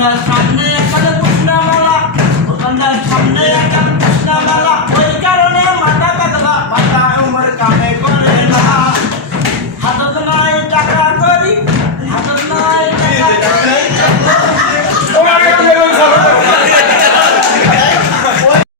nuestra